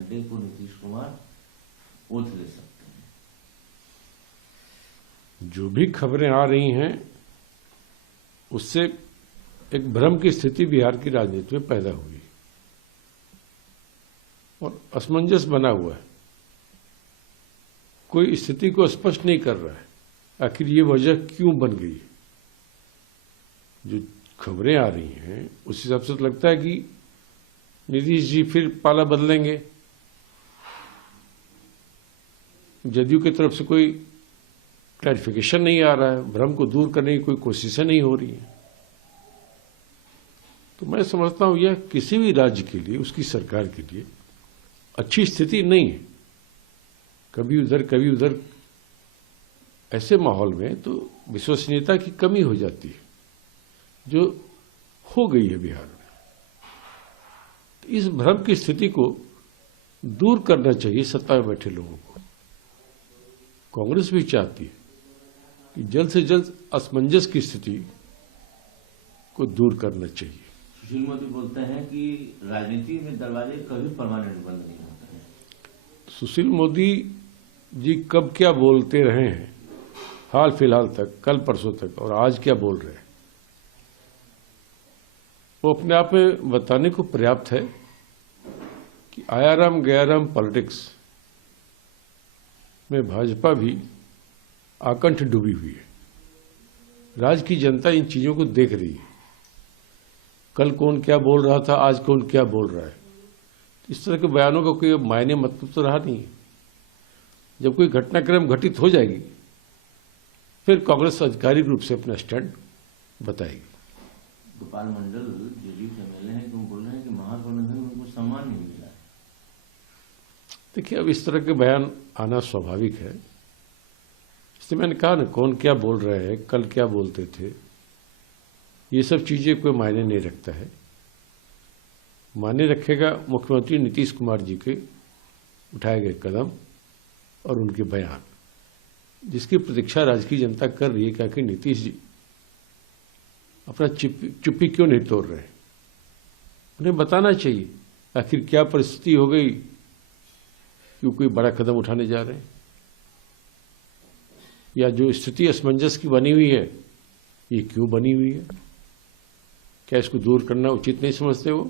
को नीतीश कुमार ओथ ले सकते हैं। जो भी खबरें आ रही हैं उससे एक भ्रम की स्थिति बिहार की राजनीति में पैदा हुई और असमंजस बना हुआ है। कोई स्थिति को स्पष्ट नहीं कर रहा है आखिर ये वजह क्यों बन गई। जो खबरें आ रही हैं उस हिसाब से तो लगता है कि नीतीश जी फिर पाला बदलेंगे। जदयू की तरफ से कोई क्लैरिफिकेशन नहीं आ रहा है, भ्रम को दूर करने की कोई कोशिशें नहीं हो रही हैं। तो मैं समझता हूं यह किसी भी राज्य के लिए, उसकी सरकार के लिए अच्छी स्थिति नहीं है। कभी उधर ऐसे माहौल में तो विश्वसनीयता की कमी हो जाती है, जो हो गई है बिहार में। तो इस भ्रम की स्थिति को दूर करना चाहिए सत्ता में बैठे लोगों को। कांग्रेस भी चाहती है कि जल्द से जल्द असमंजस की स्थिति को दूर करना चाहिए। सुशील मोदी बोलते हैं कि राजनीति में दरवाजे कभी परमानेंट बंद नहीं होते हैं। सुशील मोदी जी कब क्या बोलते रहे हैं हाल फिलहाल तक, कल परसों तक, और आज क्या बोल रहे हैं, वो अपने आप में बताने को पर्याप्त है कि आयाराम गयाराम पॉलिटिक्स में भाजपा भी आकंठ डूबी हुई है। राज्य की जनता इन चीजों को देख रही है। कल कौन क्या बोल रहा था, आज कौन क्या बोल रहा है। इस तरह के बयानों का कोई मायने मतलब तो रहा नहीं है। जब कोई घटनाक्रम घटित हो जाएगी फिर कांग्रेस आधिकारिक रूप से अपना स्टैंड बताएगी। गोपाल मंडल जदयू के एमएलए हैं, तुम बोल रहे हैं कि महागठबंधन में उनको सम्मान नहीं मिला है। देखिए, अब इस तरह के बयान आना स्वाभाविक है। इसलिए मैंने कहा ना, कौन क्या बोल रहे हैं, कल क्या बोलते थे, ये सब चीजें कोई मायने नहीं रखता है। मायने रखेगा मुख्यमंत्री नीतीश कुमार जी के उठाए गए कदम और उनके बयान, जिसकी प्रतीक्षा राज्य की जनता कर रही है कि आखिर नीतीश जी अपना चुप्पी क्यों नहीं तोड़ रहे। उन्हें बताना चाहिए आखिर क्या परिस्थिति हो गई, क्यों कोई बड़ा कदम उठाने जा रहे हैं, या जो स्थिति असमंजस की बनी हुई है ये क्यों बनी हुई है, क्या इसको दूर करना उचित नहीं समझते वो।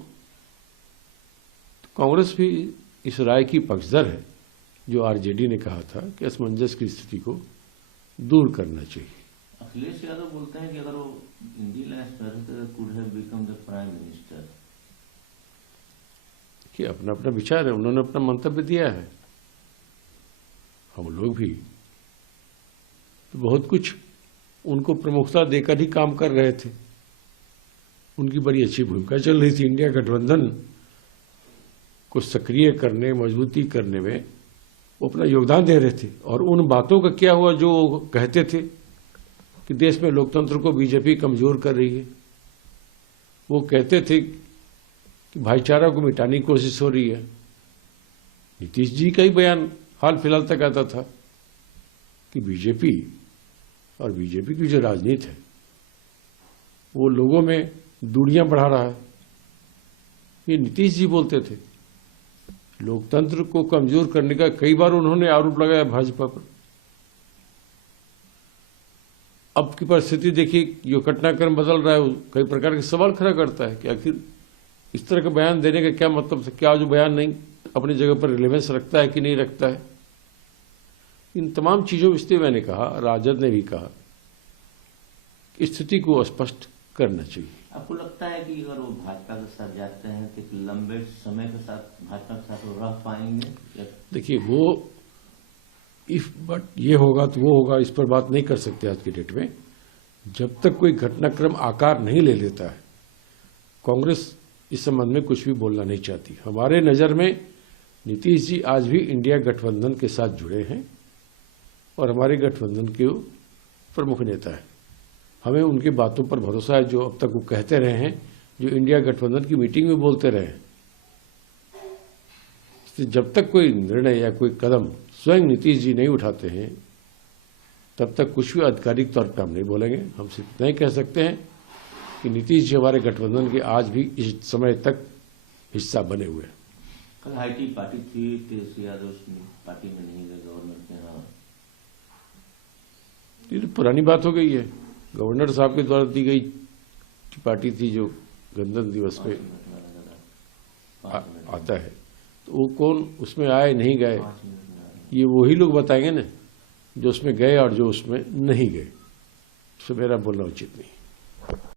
तो कांग्रेस भी इस राय की पक्षधर है जो आरजेडी ने कहा था कि असमंजस की स्थिति को दूर करना चाहिए। अखिलेश यादव बोलते हैं कि अगर वो India could have become the prime minister. कि अपना अपना विचार है, उन्होंने अपना मंतव्य दिया है। हम लोग भी तो बहुत कुछ उनको प्रमुखता देकर ही काम कर रहे थे। उनकी बड़ी अच्छी भूमिका चल रही थी। इंडिया गठबंधन को सक्रिय करने, मजबूती करने में वो अपना योगदान दे रहे थे। और उन बातों का क्या हुआ जो वो कहते थे कि देश में लोकतंत्र को बीजेपी कमजोर कर रही है। वो कहते थे कि भाईचारा को मिटाने की कोशिश हो रही है। नीतीश जी का ही बयान हाल फिलहाल तक आता था कि बीजेपी और बीजेपी की जो राजनीति है वो लोगों में दूरियां बढ़ा रहा है। ये नीतीश जी बोलते थे। लोकतंत्र को कमजोर करने का कई बार उन्होंने आरोप लगाया भाजपा पर। अब की परिस्थिति देखिए, जो घटनाक्रम बदल रहा है वो कई प्रकार के सवाल खड़ा करता है कि आखिर इस तरह का बयान देने का क्या मतलब था। क्या जो बयान नहीं अपनी जगह पर रिलेवेंस रखता है कि नहीं रखता है। इन तमाम चीजों इसलिए मैंने कहा, राजद ने भी कहा, स्थिति को स्पष्ट करना चाहिए। आपको लगता है कि अगर वो भाजपा के साथ जाते हैं तो लंबे समय के साथ भाजपा के साथ वो रह पाएंगे? देखिए, वो इफ बट ये होगा तो वो होगा, इस पर बात नहीं कर सकते आज की डेट में। जब तक कोई घटनाक्रम आकार नहीं ले लेता है, कांग्रेस इस संबंध में कुछ भी बोलना नहीं चाहती। हमारे नजर में नीतीश जी आज भी इंडिया गठबंधन के साथ जुड़े हैं और हमारे गठबंधन के प्रमुख नेता है। हमें उनकी बातों पर भरोसा है जो अब तक वो कहते रहे हैं, जो इंडिया गठबंधन की मीटिंग में बोलते रहे हैं। जब तक कोई निर्णय या कोई कदम स्वयं नीतीश जी नहीं उठाते हैं तब तक कुछ भी आधिकारिक तौर पर हम नहीं बोलेंगे। हम सिर्फ इतना ही कह सकते हैं कि नीतीश जी हमारे गठबंधन के आज भी इस समय तक हिस्सा बने हुए हैं। कल हाईटी पार्टी थी, तेजस्वी यादव उसमें पार्टी में नहीं गए, गवर्नर के यहाँ। ये तो पुरानी बात हो गई है। गवर्नर साहब के द्वारा दी गई पार्टी थी जो गणतंत्र दिवस पे आता है, तो वो कौन उसमें आए नहीं गए, ये वही लोग बताएंगे ना जो उसमें गए और जो उसमें नहीं गए। इससे मेरा बोलना उचित नहीं।